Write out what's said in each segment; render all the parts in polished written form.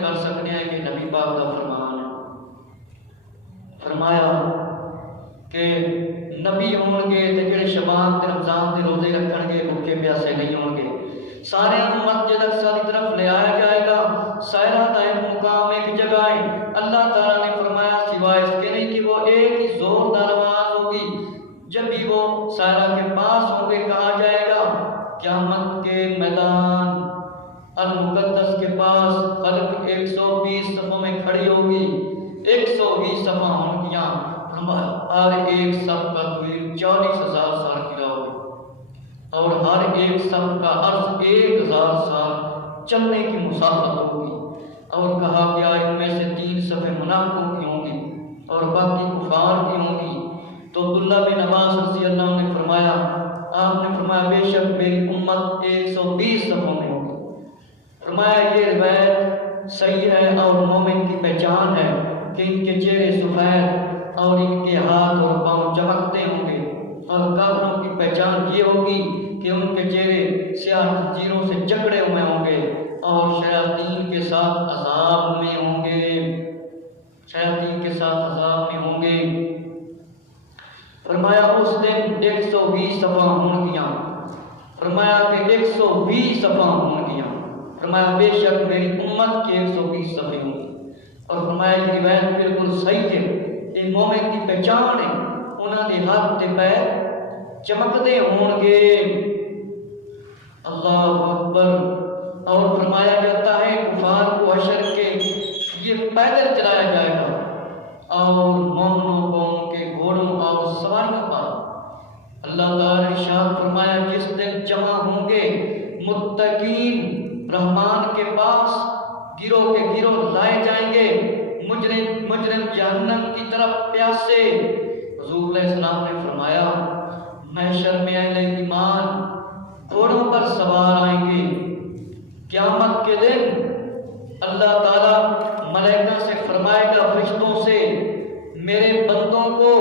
کر سکتے ہیں کہ نبی پاک کا فرمان ہے۔ فرمایا کہ نبی ہون گے تے جڑے شبان تے رمضان دے روزے رکھن گے بھوکے پیاسے نہیں ہون گے۔ سارے مسجد اقصی کی طرف لے آیا جائے گا۔ سائرہ کا ایک مقام ایک جگہ ہے، اللہ تعالیٰ نے فرمایا سوائے اس کے نہیں کہ وہ ایک ہی زوردار آواز ہوگی، جب بھی وہ سائرہ کے پاس ہوں گے کہا جائے گا قیامت کے میدان المقدس کے پاس خلق 120 صفوں میں کھڑی ہوگی، 120 صفاں ہوں گیاں، ہر ایک صف کا طول 40,000 سال کی ہوگی اور ہر ایک صف کا عرض 1,000 سال چلنے کی مسافت ہوگی۔ اور کہا گیا ان میں سے 3 صفیں منافقوں کی ہوں گی اور باقی کفار کی ہوں گی۔ تو عبداللہ بن عباس رضی اللہ عنہ نے فرمایا، آپ نے فرمایا بے شک میری امت 120 صفوں میں ہوگی۔ فرمایا یہ روایت صحیح ہے اور مومن کی پہچان ہے کہ ان کے چہرے سفید اور ان کے ہاتھ اور پاؤں چمکتے ہوں گے، اور کافروں کی پہچان یہ ہوگی کہ ان کے چہرے سیاہ زنجیروں سے جکڑے ہوئے ہوں گے اور شیاطین کے ساتھ عذاب میں ہوں گے، شیاطین کے ساتھ عذاب میں ہوں گے۔ فرمایا اس دن 120 صفاں ہوں گیاں، فرمایا کہ 120 صفاں ہوں گیاں، فرمایا بے شک میری امت کے 120 صفیں ہوں گی۔ اور فرمایا یہ روایت بالکل صحیح ہے، یہ مومن کی پہچان ہے، انہوں نے ہاتھ تے پیر چمکتے ہوں گے۔ اللہ اکبر۔ اور فرمایا جاتا ہے کفار کو حشر کے یہ پیدل چلایا جائے گا اور مومنوں کو ان کے گھوڑوں اور سواریوں پر۔ اللہ تعالیٰ نے ارشاد فرمایا جس دن جمع ہوں گے متقین رحمان کے پاس، گروہ کے گروہ لائے جائیں گے، مجرم جہنم کی طرف پیاسے۔ حضور علیہ السلام نے فرمایا محشر میں اہل ایمان گھوڑوں پر سوار آئیں گے۔ قیامت کے دن اللہ تعالیٰ ملائکہ سے فرمائے گا فرشتوں سے میرے بندوں کو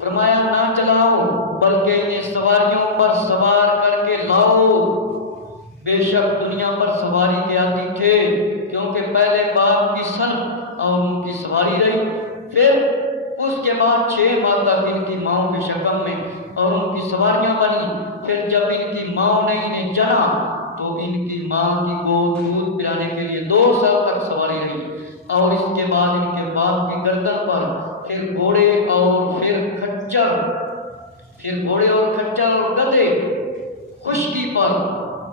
فرمایا نہ چلاؤ بلکہ انہیں سواریوں پر سوار کر کے لاؤ۔ بے شک دنیا پر سواری کے عادی تھے کیونکہ پہلے باپ کی سن اور ان کی سواری رہی، پھر اس کے بعد 6 ماہ تک ان کی ماؤں کے شکم میں اور ان کی سواریاں بنی، پھر جب ان کی ماں نے انہیں جنا تو ان کی ماں کی گود دودھ پلانے کے لیے 2 سال تک سواری رہی، اور اس کے بعد ان کے باپ کی گردن پر پھر گھوڑے اور پھر کھچر اور گدھے خشکی پر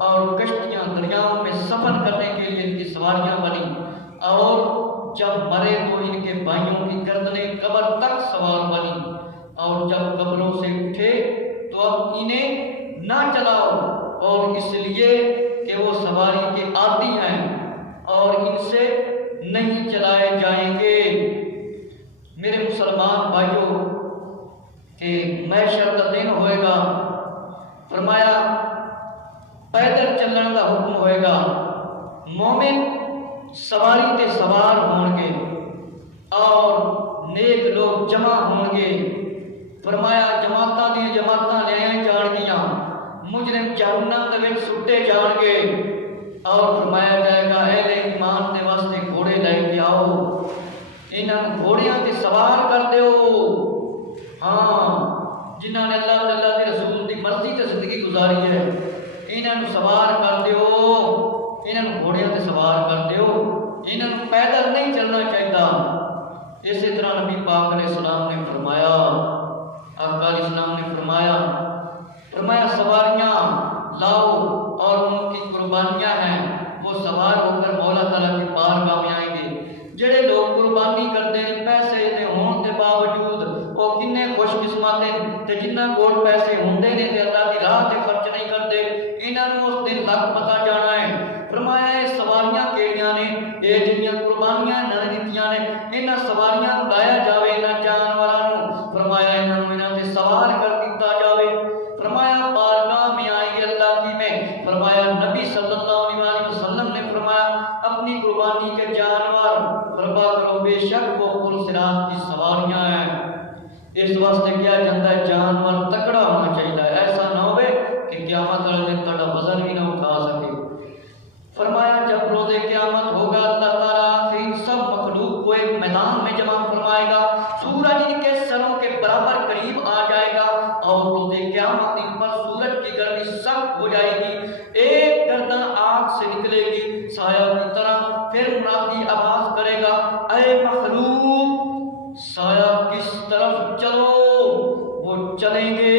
اور کشتیاں دریاؤں میں سفر کرنے کے لیے ان کی سواریاں بنی، اور جب مرے تو ان کے بھائیوں کی گردنیں قبر تک سوار بنی، اور جب قبروں سے اٹھے تو اب انہیں نہ چلاؤ، اور اس لیے کہ وہ سواری کے عادی ہیں اور ان سے نہیں چلائے جائیں گے۔ میرے مسلمان بھائیوں کہ محشر کا دن ہوئے گا، فرمایا پیدل چلنے کا حکم ہوئے گا، مومن سواری تے سوار ہوں گے اور نیک لوگ جمع ہوں گے۔ فرمایا جماعتاں دی جماعتاں لے جان گیاں، مجرم جہنم دے وچ سٹے جان گے، اور فرمایا جائے گا اہل ایمان دے واسطے گھوڑے لے کے آؤ، انہاں گھوڑیاں تے سوار کر دیو۔ ہاں جنہاں نے اللہ تعالیٰ دے رسول دی مرضی تے زندگی گزاری ہے انہاں سوار کر دیو، انہاں گھوڑیاں تے سوار کر دیو، انہاں پیدل نہیں چلنا چاہیے۔ اسی طرح نبی پاک علیہ السلام نے فرمایا، آقا علیہ السلام نے فرمایا سواریاں لاؤ اور ان کی قربانیاں ہیں، وہ سوار ہو کر مولا تعالیٰ کی بارگاہ میں آئیں گے۔ جڑے لوگ قربانی کرتے ہیں پیسے دے ہون کے باوجود وہ کنے خوش قسمت ہیں تے جنہ کول پیسے ہوندے نے تے اللہ دی راہ تے خرچ نہیں کرتے، انہاں نوں اس دن لگ پتا جانا ہے۔ فرمایا یہ سواریاں کیڑیاں نے، یہ جڑیاں قربانیاں نہ دتیاں نے، انہاں سواریاں نوں لایا جاوے، انہاں جانوراں نوں فرمایا انہاں تے سوار کر دتا جاوے۔ فرمایا بارگاہ میں آئیں گے اللہ کی میں، فرمایا نبی صلی اللہ علیہ وسلم نے فرمایا اپنی قربانی کے جانور قربا کرو، بے شک وہ پرصراط کی سواریاں ہیں۔ اس واسطے کیا جاتا ہے جانور تکڑا ہونا چاہیے، ایسا نہ ہوئے کہ قیامت والے دن تہاڈا وزن بھی نہ اٹھا سکے۔ فرمایا جب روز قیامت ہوگا اللہ پھر منادی آواز کرے گا اے مخلوق سایہ کس طرف چلو، وہ چلیں گے،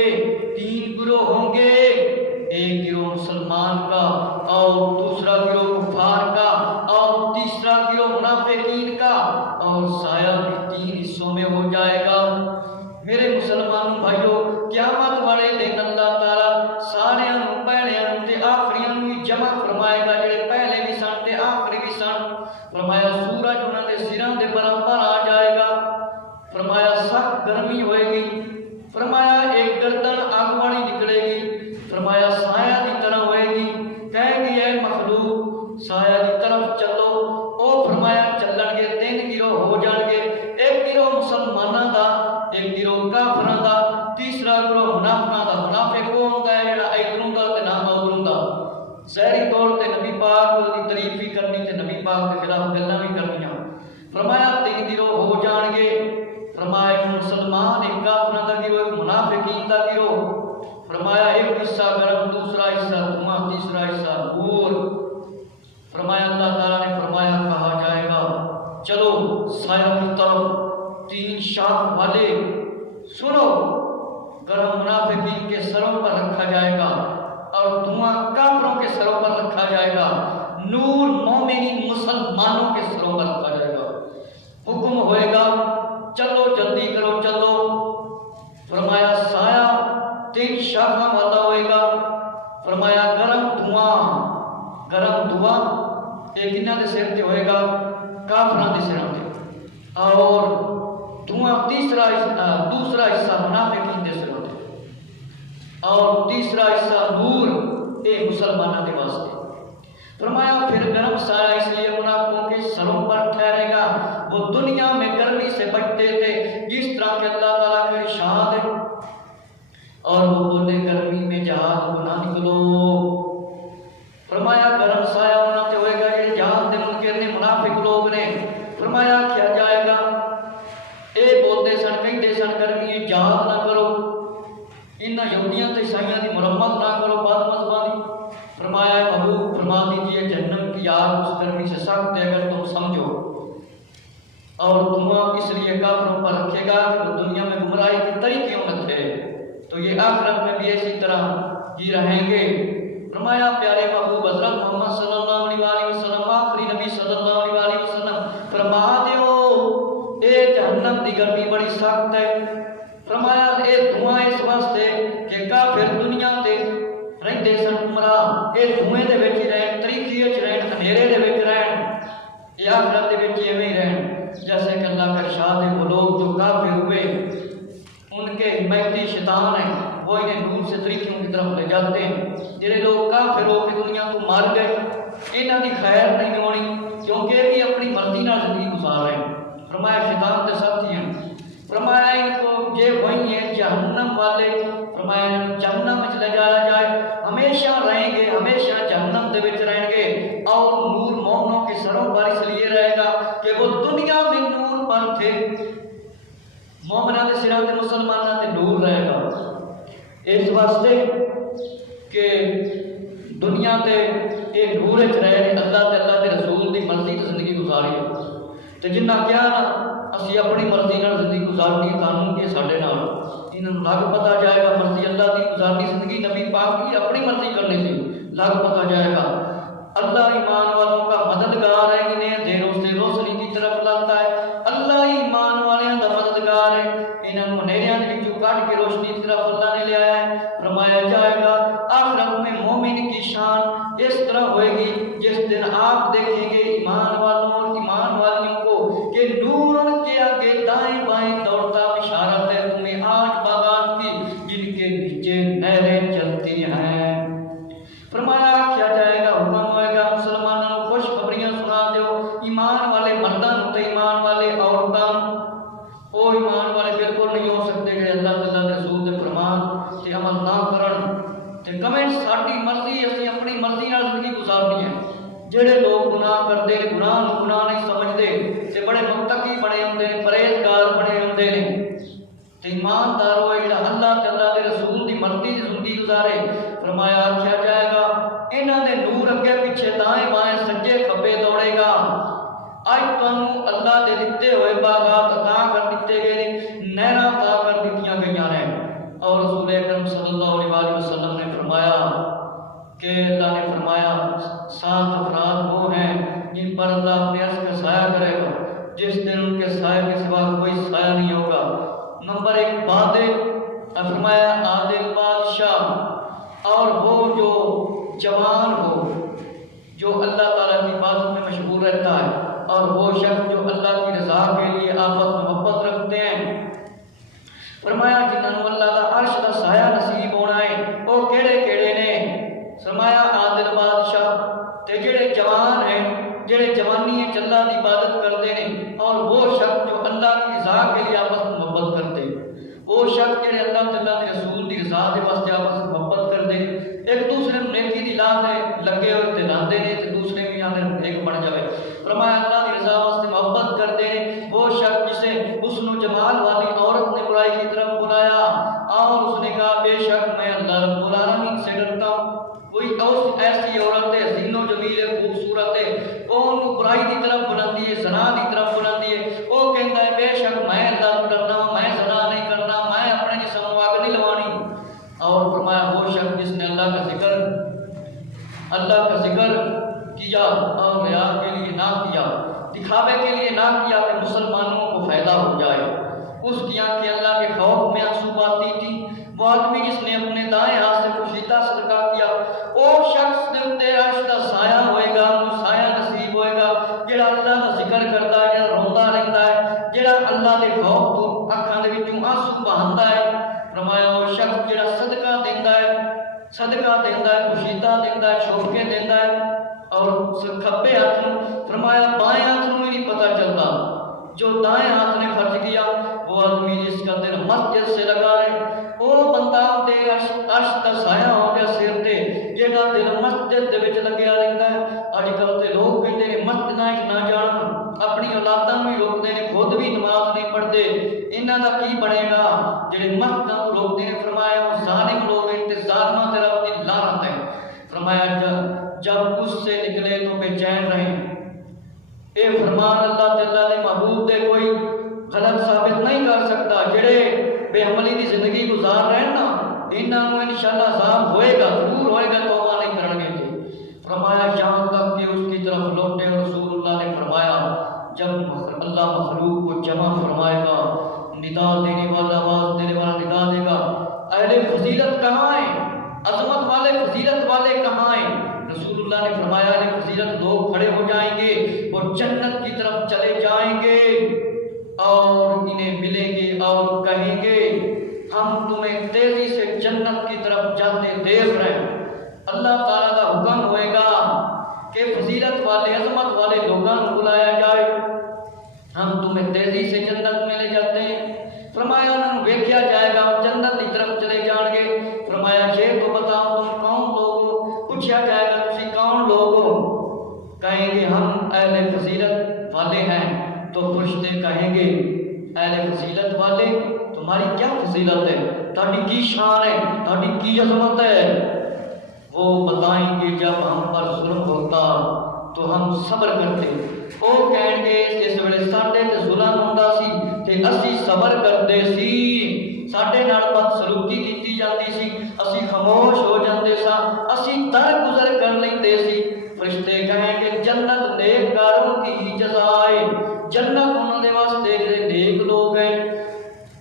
3 گروہ ہوں گے، ایک گروہ مسلمان کا اور دوسرا گروہ کفار کا اور تیسرا گروہ منافقین کا، اور سایہ بھی 3 حصوں میں ہو جائے گا۔ میرے مسلمان بھائیو، قیامت والے دن اللہ تعالیٰ سارے پہلے تے آخریاں بھی جمع فرمائے گا، جڑے پہلے بھی سن تے آخری بھی سن۔ فرمایا سورج انہاں دے سراں دے برابر آ جائے گا، فرمایا سخت گرمی ہوئے گی، فرمایا ایک گردن آگ والی نکلے گی، فرمایا سایہ دی طرح ہوئے گی، کہے گی اے مخلوق سایہ دی طرف چلو، او فرمایا چلن گے، 3 گروہ ہو جان گے، ایک گروہ مسلماناں دا، ایک گروہ کافراں دا، تیسرا گروہ منافقاں دا۔ منافق کون ہوندا ہے؟ جڑا ادھروں دا تے نہ ادھروں دا، ظاہری طور تے نبی پاک دی تعریف بھی کرنی تے نبی پاک دے خلاف گلاں بھی کرنیاں۔ فرمایا 3 گروہ ہو جان گے، فرمایا ایک مسلمان، ایک کافراں دا گروہ، ایک منافقین دا گروہ، فرمایا ایک حصہ گرم، دوسرا حصہ دھواں، تیسرا حصہ نور۔ فرمایا اللہ تعالیٰ نے فرمایا کہا جائے گا چلو سایہ کی طرف، 3 شاخ والے سنو، گرم منافقین کے سروں پر رکھا جائے گا اور دھواں کافروں کے سروں پر رکھا جائے گا، نور مومنین مسلمانوں کے سروں پر رکھا جائے گا۔ حکم ہوئے گا چلو جلدی کرو چلو، فرمایا سایہ 3 شاخاں والا ہوئے گا، فرمایا گرم دھواں ایک انہاں دے سر تے ہوئے گا، کافراں دے سراں تے، اور دھواں دوسرا حصہ منافقین دے سراں تے، اور تیسرا حصہ نور، اے مسلمانوں کے واسطے۔ فرمایا پھر گرم سایہ اس لیے منافقوں کے سروں پر ٹھہرے گا، وہ دنیا میں گرمی سے بچتے تھے جس طرح کہ اللہ تعالیٰ کا ارشاد ہے، اور وہ بولے گرمی میں جہاد کو نہ نکلو۔ فرمایا گرم سایہ انہاں تے ہوئے گا یہ جہاد دے منکر نے، منافق لوگ نے۔ فرمایا کیا جائے گا، اے بولتے سن کہتے سن گرمی جہاد نہ کرو، انہاں یہودیاں تے عیسائیاں دی مرمت نہ کرو، بات مذہباں دی۔ فرمایا محبوب فرما دیجئے جہنم کی آگ اس گرمی سے سخت ہے اگر تم سمجھو، اور دھواں اس لیے کافروں پر رکھے گا کہ وہ دنیا میں گمراہی کے طریقوں میں تھے، تو یہ آخرت میں بھی اسی طرح ہی رہیں گے۔ فرمایا پیارے محبوب حضرت محمد صلی اللہ علیہ وسلم، آخری نبی صلی اللہ علیہ وسلم فرما دیو اے جہنم دی گرمی بڑی سخت ہے، فرمایا اے دھواں اس واسطے کہ کافر دنیا تے رہندے سن گمراہ، اے دھوئیں دے وچ رہن، تریخی وچ رہن، اندھیرے دے وچ رہن، اے آخرت دے وچ ایویں ہی رہن۔ جیسے کہ اللہ کا ارشاد ہے وہ لوگ جو کافر ہوئے ان کے حمایتی شیطان ہیں، وہ انہیں نور سے طریقوں کی طرف لے جاتے ہیں۔ جڑے لوگ کافر ہو کے دنیا کو مار گئے انہاں دی خیر نہیں ہونی، کیونکہ یہ بھی اپنی مرضی نال زندگی گزار رہے ہیں۔ فرمایا شیطان کے ساتھی ہیں، فرمایا ان کو یہ وہی ہیں جہنم والے، فرمایا جہنم میں لے جایا جائے، ہمیشہ رہیں گے، ہمیشہ جہنم دے وچ رہیں گے، اور نور مومنوں کے سروں پر اس لیے رہے گا کہ وہ دنیا میں نور پر تھے، مومنوں کے سروں تے مسلمانوں تے نور رہے گا، اس واسطے کہ دنیا تے یہ نور وچ رہے اللہ تے اللہ دے رسول دی مرضی تے زندگی گزاری تے جنہ کیا نا اسی اپنی مرضی نال زندگی گزارنی، قانون کے ساڈے نال انہاں نوں لگ پتا جائے گا مرضی اللہ دی گزارنی زندگی، نبی پاک کی اپنی مرضی کرنی سی، لگ پتا جائے گا اللہ ایمان والوں کا مددگار ہے، انہیں دینوں سے روشنی کی طرف لاتا ہے، اللہ ایمان والوں کا مددگار ہے، انہاں نوں اندھیریاں دے وچوں کڈ کے روشنی کی طرف اللہ نے لے آیا ہے۔ فرمایا جائے گا آخرت میں مومن کی شان اس طرح ہوئے گی جس دن آپ دیکھیں گے ایمان والوں اور ایمان والیوں کو کہ نور ان کے آگے دائیں بائیں دوڑتا، بشارت ہے تمہیں آج باغات کی جن کے نیچے نہریں چلتی ہیں۔ فرمایا کیا جائے گا، حکم ہوئے گا مسلمانوں کو خوشخبریاں سنا دیو، ایمان والے مردان تے ایمان والے عورتاں، وہ ایمان والے بالکل نہیں ہو سکتے کہ اللہ تعالیٰ کے رسول دے فرمان تے عمل نہ کرن تے کمیں ساڈی مرضی اسی اپنی مرضی نال زندگی گزارنی ہے۔ جڑے لوگ گناہ کرتے ہیں، گناہ نوں گناہ نہیں سمجھتے تے بڑے متقی بنے ہوندے ہیں، پرہیزگار بنے ہوندے ہیں تے ایماندار ہوئے جڑا اللہ تے اللہ دے رسول دی مرضی دی زندگی گزارے۔ فرمایا آکھیا جائے گا انہاں دے نور اگے پیچھے دائیں بائیں سجے کھبے دوڑے گا، ہوئے باغات عطا کر دیتے گئے، نہراں عطا کر دیتیاں گئیاں نے۔ اور رسول اکرم صلی اللہ علیہ وسلم نے فرمایا کہ اللہ نے فرمایا 7 افراد وہ ہیں جن پر اللہ اپنے عرش کا سایہ کرے گا، جس دن ان کے سائے کے سوا کوئی سایہ نہیں ہوگا۔ نمبر 1 بادل، فرمایا عادل بادشاہ، اور وہ جو جوان ہو جو اللہ تعالیٰ کی عبادت میں مشغول رہتا ہے، اور وہ شخص جو اللہ کی رضا کے لیے آپس میں محبت رکھتے ہیں۔ فرمایا جنہوں اللہ کا عرش کا سایہ نصیب ہونا ہے وہ کیڑے کیڑے نے؟ فرمایا عادل بادشاہ تے جڑے جوان ہیں، جڑے جوانی ہیں اللہ کی عبادت کرتے ہیں، اور وہ شخص جو اللہ کی رضا کے لیے آپس میں محبت کرتے ہیں، وہ شخص جڑے اللہ تعالیٰ کے رسول کی رضا کے واسطے آپس میں محبت کرتے ہیں، ایک دوسرے میں نیکی دی لا دے لگے ہوئے تے لاندے نے تے دوسرے بھی آندے ایک بن جائے۔ فرمایا اللہ کی رضا واسطے محبت کرتے ہیں وہ شخص جسے حسن و جمال والی عورت نے برائی کی طرف بلایا اور اس نے کہا بے شک میں اللہ رب العالمین سے ڈرتا ہوں، کوئی ایسی عورت ہے حسین و جمیل ہے، خوبصورت ہے، وہ ان کو برائی کی طرف بلاندی ہے، زنا کی طرف بلاندی ہے، وہ کہتا ہے بے شک میں اللہ کو ڈرنا ہوں، میں زنا نہیں کرنا، میں اپنے جسم کو آگ نہیں لوانی۔ اور فرمایا وہ شخص جس نے اللہ کا ذکر کیا اور ریا کے لیے نہ کیا، دکھاوے کے لیے نہ کیا کہ مسلمانوں کو فائدہ ہو جائے، اس کی آنکھیں اللہ کے خوف میں آنسو بہتی تھی۔ وہ آدمی جس نے اپنے دائیں ہاتھ سے پوشیدہ صدقہ کیا، وہ شخص دے اوتے عرش دا سایہ ہوئے گا، انہوں سایہ نصیب ہوئے گا، جڑا اللہ کا ذکر کرتا ہے، جڑا روندا رہندا ہے، جڑا اللہ دے خوف تو اکھاں دے وچوں آنسو بہاندا ہے۔ فرمایا وہ شخص جڑا صدقہ دیندا ہے، پوشیدہ دیندا ہے، چھپ کے دیندا ہے، اور کھبے ہاتھ نوں، فرمایا بائیں ہاتھ نوں نہیں پتہ چلتا، جو دائیں ہاتھ نے خرچ کیا وہ آدمی جس کا دل مسجد سے لگا ہے، وہ بندہ دے عرش کا سایہ ہو گیا سر تے، جہاں دل مسجد دے وچ لگیا رہتا ہے۔ اج کل تے لوگ کہتے ہیں مسجداں وچ نہ جان، اپنی اولاداں نوں روکتے ہیں، خود بھی نماز نہیں پڑھتے، انہاں دا کی بنے گا؟ جڑے مسجداں نوں روکتے ہیں، فرمایا وہ ظالم لوگ ہیں تے ظالماں تے رب دی لعنت ہے۔ فرمایا جب اس سے نکلے تو بے چین رہیں۔ اے فرمان اللہ تعالیٰ نے محبوب دے کوئی غلط ثابت نہیں کر سکتا۔ جڑے بے عملی کی زندگی گزار رہے ہیں نا، انہوں انشاءاللہ عذاب ہوئے گا، ضرور ہوئے گا، توبہ نہیں کرنگے گے۔ فرمایا یہاں تک کہ اس کی طرف لوٹے، رسول اللہ نے فرمایا جب اللہ مخلوق کو جمع فرمائے گا، ندا دینے والا آواز دینے والا ندا دے گا، اہل فضیلت کہاں ہیں؟ عظمت والے فضیلت والے کہاں ہیں؟ رسول اللہ نے فرمایا اہل فضیلت لوگ کھڑے ہو جائیں گے، وہ جنت کی طرف چلے جائیں گے اور انہیں ملیں گے اور کہیں گے ہم تمہیں تیزی سے جنت کی طرف جاتے دیکھ رہے ہیں۔ اللہ تعالیٰ کا حکم ہوئے گا کہ فضیلت والے عظمت والے لوگوں کو بلایا جائے، ہم تمہیں تیزی سے جنت میں لے جاتے ہیں۔ فرمایا انہوں ویکھیا جائے گا، جنت کی طرف چلے جان گے۔ فرمایا یہ تو بتاؤ تم کون لوگ ہو؟ پوچھا جائے گا تسی کون لوگ ہو؟ کہیں گے ہم اہل فضیلت والے ہیں، تو فرشتے کہیں گے اہل فضیلت والے تمہاری کیا فضیلت ہے، تہاڈی کی شان ہے، تہاڈی کی عظمت ہے؟ وہ بتائیں گے جب ہم پر ظلم ہوتا تو ہم صبر کرتے، وہ کہیں گے جس ویلے ساڈے تے ظلم ہوندا سی تے اسی صبر کرتے سی، ساڈے نال بدسلوکی کیتی جاندی سی، اسی خاموش ہو جاندے سا، اسی درگزر کر لیندے سی۔ فرشتے کہیں گے جنت نیک کاروں کی ہی جزا ہے، جنت انہاں دے واسطے جڑے نیک لوگ ہیں،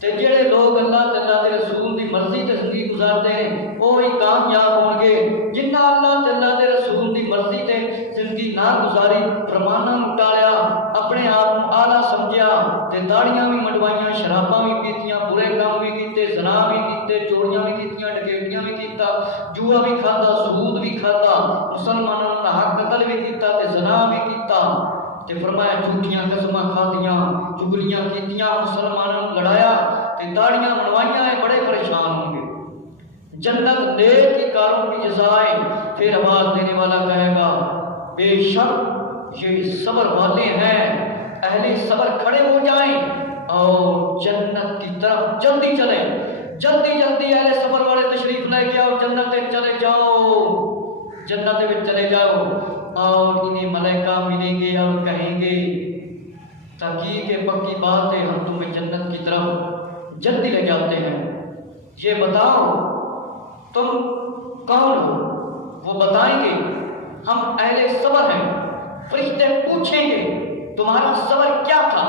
تے جڑے لوگ اللہ تعالیٰ دے رسول دی مرضی تے زندگی گزارتے ہیں وہی کامیاب ہون گے۔ جنہاں اللہ تعالیٰ دے رسول دی مرضی تے زندگی نہ گزاری، فرماناں نوں ٹالیا، اپنے آپ نوں اعلیٰ سمجھیا تے داڑیاں بھی منڈوائیاں، شراباں بھی پیتیاں، برے کام بھی کیتے، زنا بھی کیتے، چوریاں بھی کیتیاں، ڈکیتیاں بھی کیتا، جوا بھی کھادا، سود بھی کھادا، مسلماناں دا حق قتل بھی کیتا تے زنا بھی کیتا، تے فرمایا جھوٹیاں قسماں کھادیاں، چگلیاں کیتیاں، مسلمانوں کو لڑایا تے داڑیاں منڈوائیاں، بڑے پریشان ہوں گے۔ جنت نیک کی کاروں کی جزا ہے۔ پھر آواز دینے والا کہے گا بے شک یہ صبر والے ہیں، اہل صبر کھڑے ہو جائیں اور جنت کی طرف جلدی چلیں، جلدی جلدی اہل صبر والے تشریف لے کے آؤ، جنت میں چلے جاؤ، جنت میں چلے جاؤ۔ اور انہیں ملائکہ ملیں گے اور کہیں گے تحقیق پکی بات ہے ہم تمہیں جنت کی طرف جلدی لے جاتے ہیں۔ یہ بتاؤ تم کون ہو؟ وہ بتائیں گے ہم اہل صبر ہیں۔ فرشتے پوچھیں گے تمہارا صبر کیا تھا؟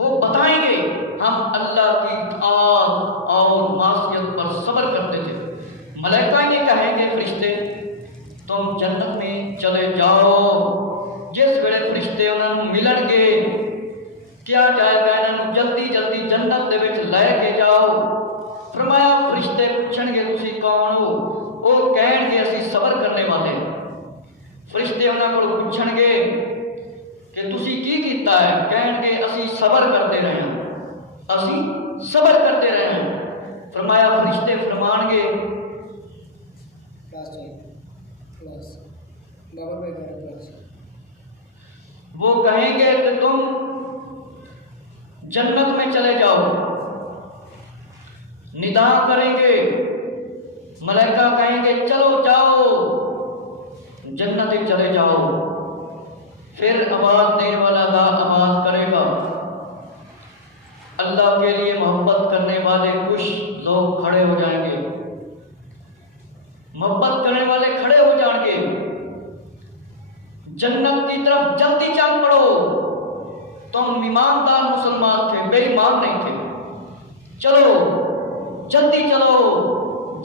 وہ بتائیں گے ہم اللہ کی اطاعت اور معصیت پر صبر کرتے تھے۔ ملائکہ یہ کہیں گے فرشتے تم جنت میں چلے جاؤ۔ جس ویلے فرشتے انہوں نے ملن گے کیا جائے گا انہوں جلدی جلدی جنت دے وچ لے کے جاؤ۔ فرمایا فرشتے پوچھن گے تسی کون ہو؟ وہ کہیں گے اسی صبر کرنے والے۔ فرشتے انہوں کو پوچھن گے کہ تسی کی کیتا ہے؟ کہیں گے اسی صبر کرتے رہے ہیں، اسی صبر کرتے رہے ہیں۔ فرمایا فرشتے فرمان گے وہ کہیں گے کہ تم جنت میں چلے جاؤ۔ ندا کریں گے، ملائکہ کہیں گے چلو جاؤ جنت چلے جاؤ۔ پھر آواز دینے والا ذات آواز کرے گا، اللہ کے لیے محبت کرنے والے کچھ لوگ کھڑے ہو جائیں گے، محبت کرنے والے کھڑے ہو جائیں گے، جنت کی طرف جلدی چل پڑو۔ تم ایماندار مسلمان تھے، بے ایمان نہیں تھے، چلو جلدی چلو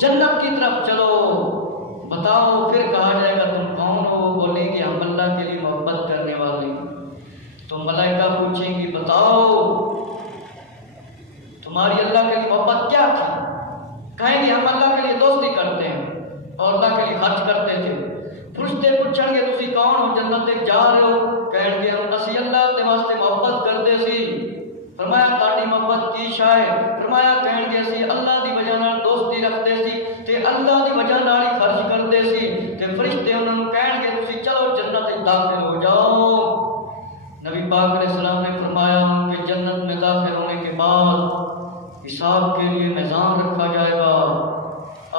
جنت کی طرف چلو۔ بتاؤ پھر کہا جائے گا تم کون ہو؟ بولیں گے ہم اللہ کے لیے محبت کرنے والے۔ تو ملائکہ پوچھیں گی بتاؤ تمہاری اللہ کے لیے محبت کیا تھی؟ کہیں گے ہم اللہ کے لیے دوستی کرتے ہیں اور اللہ کے لیے خرچ کرتے تھے۔ فرشتے پوچھیں گے تسی کون ہو؟ جنت جا رہے ہو؟ کہیں گے ہم اسی اللہ کے واسطے محبت کرتے سی۔ فرمایا تاڑی محبت کی شاہ؟ فرمایا کہیں گے اسی اللہ دی وجہ نال دوستی رکھتے سی تے اللہ دی وجہ نال ہی خرچ کرتے سی۔ تے فرشتے انہوں نے کہیں گے تسی چلو جنت داخل ہو جاؤ۔ نبی پاک علیہ السلام نے فرمایا کہ جنت میں داخل ہونے کے بعد حساب کے لیے میزان رکھا جائے گا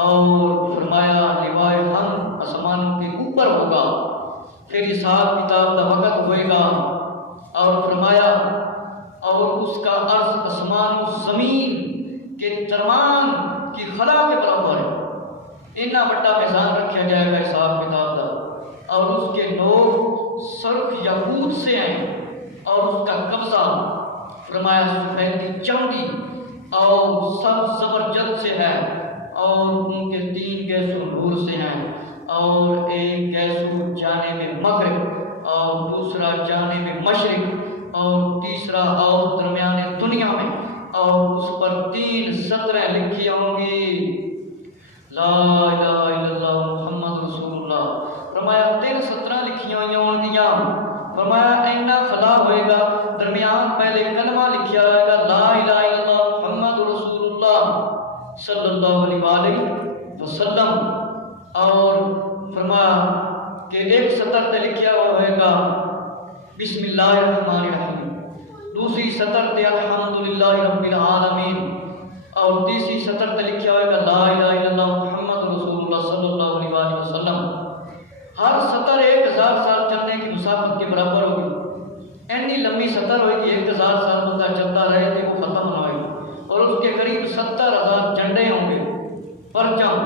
اور فرمایا لوائے حمد آسمانوں کے اوپر ہوگا، پھر حساب کتاب کا وقت ہوئے گا اور فرمایا اور اس کا عرض آسمان و زمین کے درمیان کی خلا کے برابر ہے۔ اتنا بڑا میزان رکھا جائے گا حساب کتاب کا، اور اس کے لوگ سرخ یاقوت سے ہیں اور اس کا قبضہ فرمایا سفید کی چمڑی اور سب زبرجد سے ہے اور ان کے 3 گیسو نور سے ہیں، اور ایک گیسو جانب مغرب اور دوسرا جانب مشرق اور تیسرا اور درمیان دنیا میں، اور اس پر 3 سطریں لکھی ہوں گی لا الہ الا اللہ محمد رسول اللہ۔ فرمایا 3 سطریں لکھی ہوئی ہوں گیا۔ فرمایا اینا خلا ہوئے گا، درمیان پہلے کلمہ لکھیا ہوئے گا لا الہ الا اللہ محمد رسول اللہ صلی اللہ علیہ وسلم، اور فرمایا کہ ایک سطر تے لکھیا ہوئے گا بسم اللہ الرحمن الرحیم، دوسری سطر تے الحمدللہ رب العالمین، اور تیسری سطر تے لکھیا ہوئے گا لا الہ الا اللہ محمد رسول اللہ صلی اللہ علیہ وسلم۔ ہر سطر 1000 سال چلنے کی مسافت کے برابر ہوگی۔ اینی لمبی سطر ہوئے گی 1000 سال بندہ چلتا رہے تھے وہ ختم نہ ہوئے، اور اس کے قریب 70,000 جھنڈے ہوں گے، پرچم،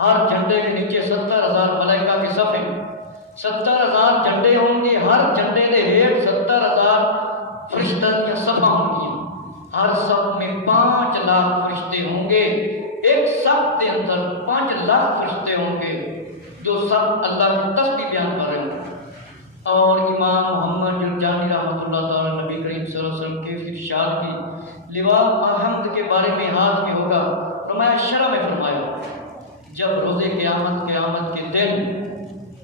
ہر جھنڈے کے نیچے 70,000 ملائکہ کے صفے، 70,000 جھنڈے ہوں گے، ہر جھنڈے کے ہیٹھ 70,000 فرشتہ کی صفہ ہوں گی، ہر صف میں 5 لاکھ فرشتے ہوں گے، ایک صف کے اندر 5 لاکھ فرشتے ہوں گے جو سب اللہ کی تسبیح بیان کر رہے ہیں۔ اور امام محمد جرجانی رحمۃ اللہ تعالی نبی کریم صلی اللہ علیہ وسلم کے ارشاد کی لواء احمد کے بارے میں ہاتھ میں ہوگا۔ فرمایا شرح میں فرمایا جب روز قیامت کے دن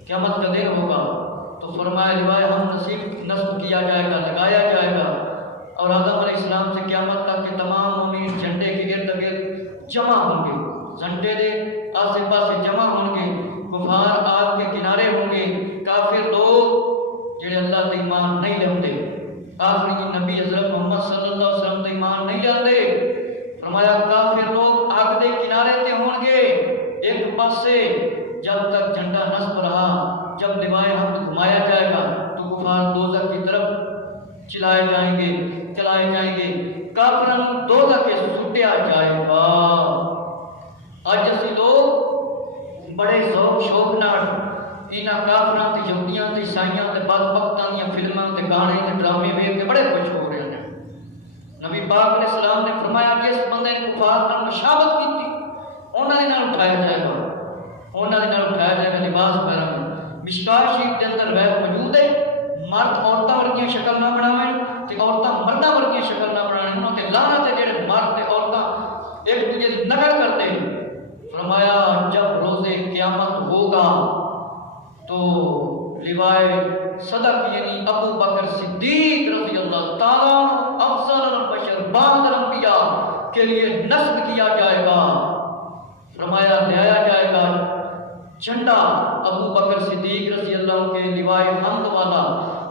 قیامت کا دن ہوگا تو فرمایا لواء احمد نصب کیا جائے گا، لگایا جائے گا، اور آدم علیہ السلام سے قیامت تک کے تمام مومن جھنڈے کے ارد گرد جمع ہوں گے، جھنڈے دے آسے پاسے جمع ہوں گے، کفار آگ کے کنارے ہوں گے، کافر لوگ جڑے اللہ تے ایمان نہیں لیندے، آخری نبی حضرت محمد صلی اللہ علیہ وسلم تے ایمان نہیں لیندے، فرمایا کافر لوگ آگ دے کنارے تے ہوں گے ایک پاسے، جب تک جھنڈا نصب رہا، جب لوائے حمد گھمایا جائے گا تو کفار دوزخ کی طرف چلائے جائیں گے کافروں دوزخ کے سٹیا جائے گا۔ اج اسی لوگ بڑے ذوق شوق نال انہاں کافراں تے یہودیاں تے عیسائیاں تے بدبختاں دیاں فلماں تے گانے تے ڈرامے ویکھ کے بڑے خوش ہو رہے ہیں۔ نبی پاک علیہ السلام نے فرمایا کہ اس بندے نے کفار نال مشابہت کیتی انہاں دے نال اٹھایا جائے گا لباس پہنا کے۔ مشکات شریف کے اندر روایت موجود ہے مرد عورتاں ورگیاں شکل نہ بناویں تے عورتاں مرداں ورگیاں شکل نہ بناویں، انہاں تے لعنت ہے جڑے مرد تے عورتاں ایک دوسرے دی نقل کرتے۔ فرمایا جب روز قیامت ہوگا تو روایت صدق یعنی ابو بکر صدیق رضی اللہ تعالیٰ افضل البشر بعد الانبیاء کے لیے نصب کیا جائے گا۔ فرمایا لایا جائے گا جھنڈا ابو بکر صدیق رضی اللہ کے لوائے حمد والا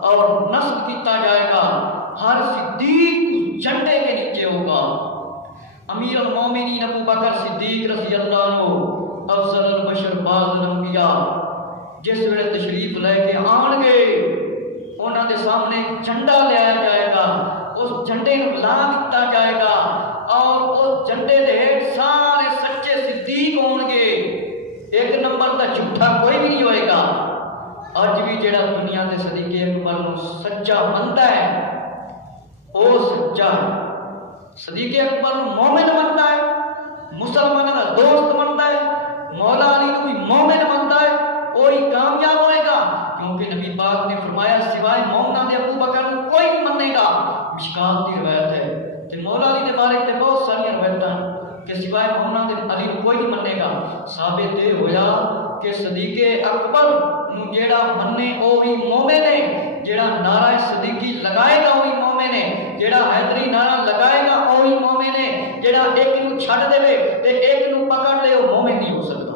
اور نصب کیتا جائے گا، ہر صدیق اس جھنڈے کے نیچے ہوگا۔ امیر المومنین ابو بکر صدیق رضی اللہ عنہ افضل البشر بعد الانبیاء جس ویلے تشریف لے کے آن گے انہاں دے سامنے جھنڈا لایا جائے گا، اس جھنڈے کو لا دتا جائے گا اور اس جھنڈے دے سارے سچے صدیق ہون گے، ایک نمبر دا جھوٹا کوئی بھی نہیں ہوئے گا۔ اج بھی جڑا دنیا دے صدیق اکبر نو سچا مندا ہے او سچا ہے، صدیق اکبر نو مومن مندا ہے، مسلماناں دا دوست مندا ہے، مولا علی نو بھی مومن مندا ہے، وہی کامیاب ہوئے گا، کیونکہ نبی پاک نے فرمایا سوائے مومناں دے ابو بکر نو کوئی نہیں منے گا۔ مشکات دی روایت ہے تے مولا علی دے بارے تے بہت ساری روایتاں کہ سوائے مومناں دے علی نو کوئی نہیں منے گا۔ ثابت یہ ہویا کہ صدیق اکبر نو جیڑا منے وہی مومن ہے، جیڑا نعرہ صدیقی لگائے گا وہی مومن ہے، جیڑا حیدری نعرہ لگائے گا وہی مومن ہے، جیڑا ایک نو چھڈ دے تے ایک نو پکڑ لے وہ مومن نہیں ہو سکتا۔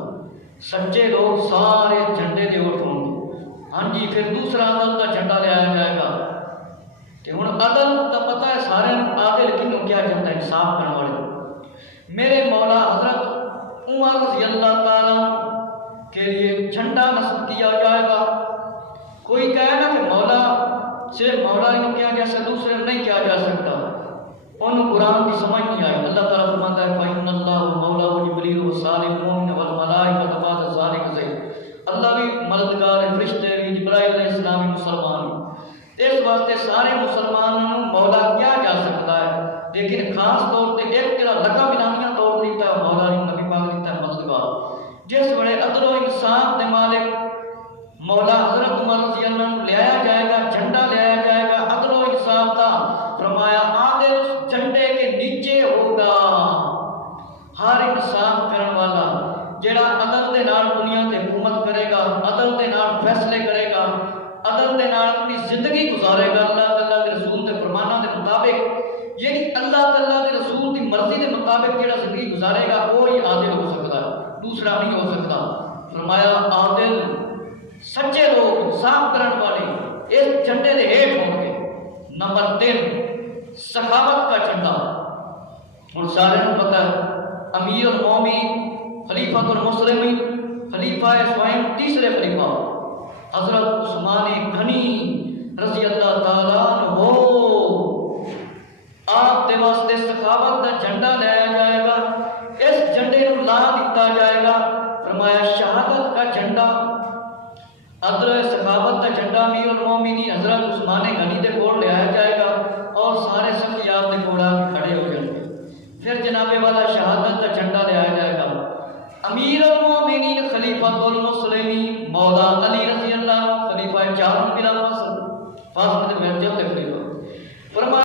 سچے لوگ سارے جھنڈے دے اوٹ ہوں گے۔ ہاں جی پھر دوسرا عدل کا جھنڈا لایا جائے گا کہ ہن عدل کا پتہ ہے سارے عادل کنوں کیا جاتا ہے، انصاف کرنے والے۔ میرے مولا حضرت عمر رضی اللہ تعالیٰ کے لیے جھنڈا نصب کیا جائے گا۔ کوئی کہے نا کہ مولا صرف مولا ہی کیا جا سکتا دوسرے نہیں کیا جا سکتا، ان قرآن کی سمجھ نہیں آئی۔ اللہ تعالیٰ فرماتا ہے فَإِنَّ اللَّهُ مَوْلَاهُ جِبْرِيلُ وَصَالِحُ الْمُؤْمِنِينَ وَالْمَلَائِكَةُ بَعْدَ ذَلِكَ ظَهِيرٌ۔ اللہ بھی مددگار ہے، فرشتے بھی، جبرائیل علیہ السلام بھی مسلمان ہیں۔ اس واسطے سارے مسلمانوں مولا کیا جا سکتا ہے، لیکن خاص طور پہ ایک جڑا لقب انعامیہ طور دیتا ہے مولا علی نبی پاک دیتا ہے مددگار۔ جس بڑے عدل و انصاف دے مالک مولا حضرت عمر رضی اللہ عنہ لایا جائے گا، جھنڈا لایا جائے گا عدل و انصاف کا۔ فرمایا عادل اس جھنڈے کے نیچے ہوگا، ہر انصاف کرنے والا جڑا عدل دے نال دنیا تے حکومت کرے گا، عدل دے نال فیصلے کرے گا، عدل دے نال اپنی زندگی گزارے گا اللہ تعالیٰ کے رسول کے فرمانہ دے مطابق، یعنی اللہ تعالیٰ کے رسول کی مرضی دے مطابق جڑا زندگی گزارے گا وہی عادل ہو سکتا ہے، دوسرا نہیں ہو سکتا۔ فرمایا عادل سچے لوگ انصاف کرنے والے اس جھنڈے دے ہیٹھ ہوں گے۔ نمبر 3 سخاوت کا جھنڈا۔ ہن سارے کو پتہ ہے امیر المومنین خلیفۃ المسلمین خلیفہ سوئم تیسرے خلیفہ حضرت عثمان غنی رضی اللہ تعالیٰ عنہ آپ دے واسطے سخاوت کا جھنڈا لایا جائے گا، اس جھنڈے کو لا دیتا جائے گا۔ فرمایا شہادت کا جھنڈا عدل سخاوت کا جھنڈا امیر المومنین حضرت عثمان غنی دے کول لایا جائے گا اور سارے سخیات دے کول آ کے کھڑے ہو جائیں گے۔ پھر جناب والا شہادت کا جھنڈا لایا جائے گا، امیر المومنین خلیفۃ المسلمین مولا علی رضی اللہ عنہ خلیفہ چاروں بلا فاصل